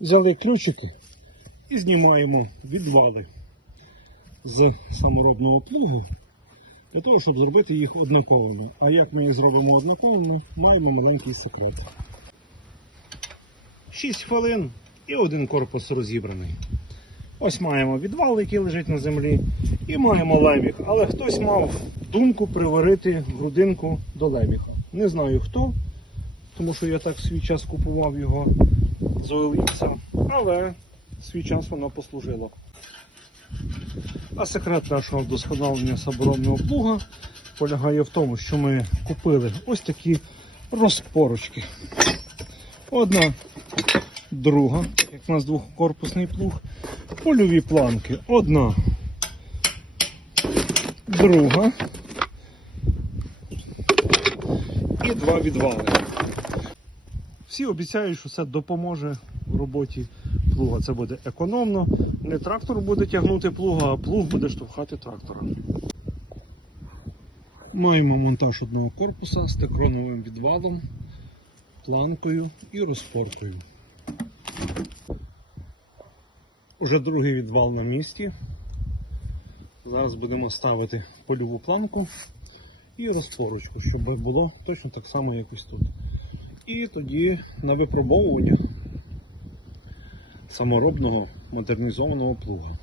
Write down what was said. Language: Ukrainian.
Взяли ключики і знімаємо відвали з саморобного плугу для того, щоб зробити їх однаковими. А як ми їх зробимо однаковими, маємо маленький секрет. 6 хвилин і один корпус розібраний. Ось маємо відвал, який лежить на землі, і маємо леміх. Але хтось мав думку приварити грудинку до леміха. Не знаю хто, тому що я так в свій час купував його з OLX, але свій час воно послужило. А секрет нашого вдосконалення саморобного плуга полягає в тому, що ми купили ось такі розпорочки. Одна, друга, як у нас двохкорпусний плуг, польові планки. Одна, друга і два відвали. Всі обіцяють, що це допоможе в роботі плуга. Це буде економно. Не трактор буде тягнути плуга, а плуг буде штовхати трактора. Маємо монтаж одного корпуса з текроновим відвалом, планкою і розпоркою. Уже другий відвал на місці. Зараз будемо ставити польову планку і розпорочку, щоб було точно так само, як ось тут. І тоді на випробовування саморобного модернізованого плуга.